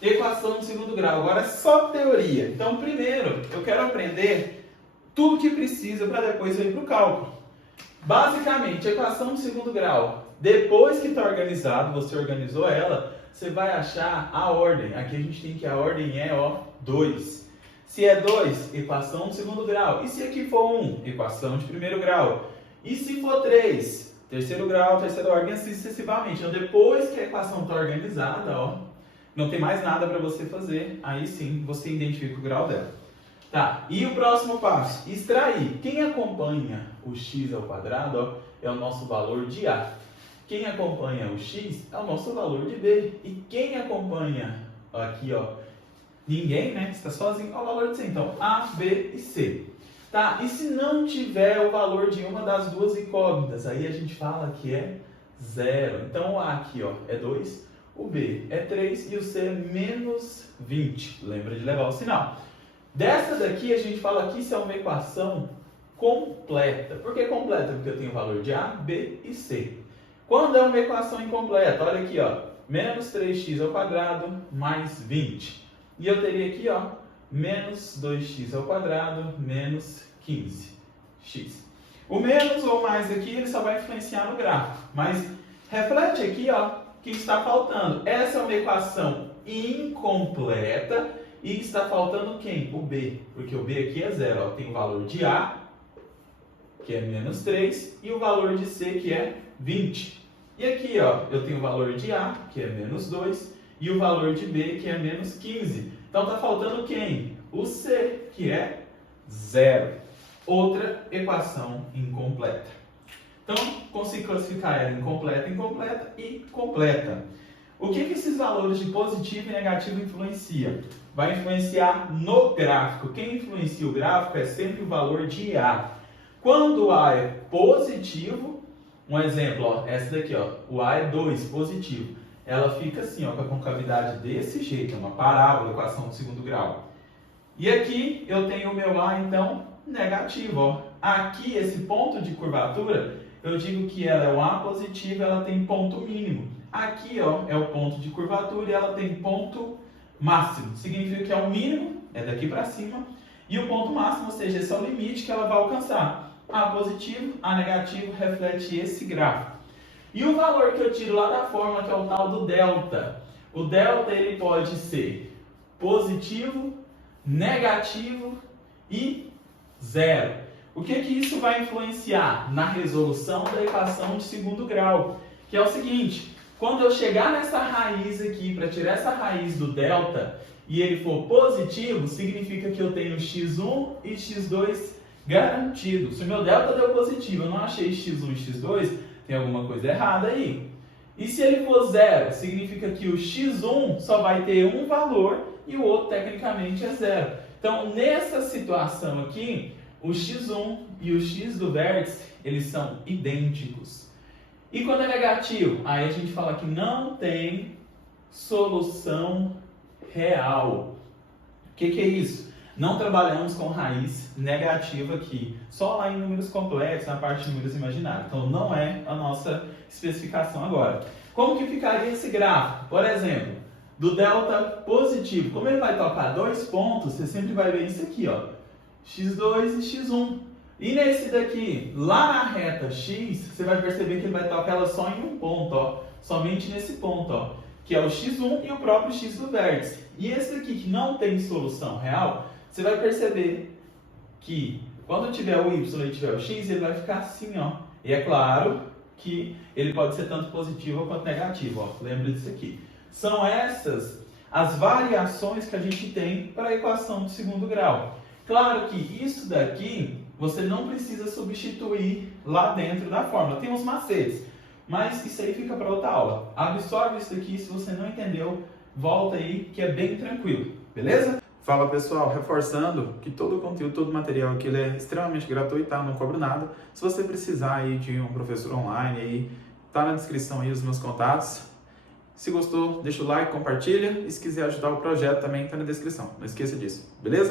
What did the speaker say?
equação de segundo grau. Agora é só teoria. Então, primeiro, eu quero aprender tudo que precisa para depois eu ir para o cálculo. Basicamente, equação de segundo grau. Depois que está organizado, você organizou ela, você vai achar a ordem. Aqui a gente tem que a ordem é 2. Se é 2, equação de segundo grau. E se aqui for 1, equação de primeiro grau. E se for 3, terceiro grau, terceira ordem, assim sucessivamente. Então, depois que a equação está organizada, não tem mais nada para você fazer, aí sim você identifica o grau dela. Tá, e o próximo passo? Extrair. Quem acompanha o x ao quadrado é o nosso valor de A. Quem acompanha o x é o nosso valor de B. E quem acompanha aqui, ninguém, né? Está sozinho, é o valor de C. Então, A, B e C. Tá, e se não tiver o valor de uma das duas incógnitas, aí a gente fala que é 0. Então, o A aqui, é 2, o B é 3 e o C é menos 20. Lembra de levar o sinal. Dessa daqui, a gente fala que isso é uma equação completa. Por que completa? Porque eu tenho o valor de A, B e C. Quando é uma equação incompleta, olha aqui, menos 3x ao quadrado mais 20. E eu teria aqui, menos 2x ao quadrado menos 15x. O menos ou mais aqui, ele só vai influenciar no gráfico. Mas reflete aqui, que está faltando. Essa é uma equação incompleta e está faltando quem? O B. Porque o B aqui é 0. Tem o valor de A, que é menos 3, e o valor de C, que é 20. E aqui, eu tenho o valor de A, que é menos 2, e o valor de B, que é menos 15. Então, está faltando quem? O C, que é 0. Outra equação incompleta. Então, consigo classificar ela em completa, incompleta e completa. O que esses valores de positivo e negativo influenciam? Vai influenciar no gráfico. Quem influencia o gráfico é sempre o valor de A. Quando A é positivo, um exemplo, essa daqui, o A é 2, positivo. Ela fica assim, com a concavidade desse jeito, uma parábola, equação de segundo grau. E aqui eu tenho o meu A, então, negativo. Aqui, esse ponto de curvatura, eu digo que ela é um A positivo, ela tem ponto mínimo. Aqui, é o ponto de curvatura e ela tem ponto máximo. Significa que é o mínimo, é daqui para cima, e o ponto máximo, ou seja, esse é o limite que ela vai alcançar. A positivo, A negativo, reflete esse gráfico. E o valor que eu tiro lá da fórmula, que é o tal do delta. O delta, ele pode ser positivo, negativo e 0. O que isso vai influenciar? Na resolução da equação de segundo grau. Que é o seguinte, quando eu chegar nessa raiz aqui, para tirar essa raiz do delta, e ele for positivo, significa que eu tenho x1 e x2 garantido. Se o meu delta deu positivo, eu não achei x1 e x2, tem alguma coisa errada aí. E se ele for 0, significa que o x1 só vai ter um valor e o outro tecnicamente é 0. Então, nessa situação aqui, o x1 e o x do vértice, eles são idênticos. E quando é negativo? Aí a gente fala que não tem solução real. O que é isso? Não trabalhamos com raiz negativa aqui, só lá em números complexos, na parte de números imaginários. Então, não é a nossa especificação agora. Como que ficaria esse gráfico? Por exemplo, do delta positivo. Como ele vai tocar 2 pontos, você sempre vai ver isso aqui, x2 e x1. E nesse daqui, lá na reta x, você vai perceber que ele vai tocar ela só em um ponto, somente nesse ponto, que é o x1 e o próprio x do vértice. E esse daqui que não tem solução real, você vai perceber que quando tiver o y e tiver o x, ele vai ficar assim, E é claro que ele pode ser tanto positivo quanto negativo, Lembra disso aqui. São essas as variações que a gente tem para a equação de segundo grau. Claro que isso daqui você não precisa substituir lá dentro da fórmula. Tem uns macetes, mas isso aí fica para outra aula. Absorve isso daqui, se você não entendeu, volta aí que é bem tranquilo, beleza? Fala pessoal, reforçando que todo o conteúdo, todo o material aqui ele é extremamente gratuito, não cobro nada. Se você precisar aí de um professor online, aí, tá na descrição aí os meus contatos. Se gostou, deixa o like, compartilha. E se quiser ajudar o projeto também tá na descrição. Não esqueça disso, beleza?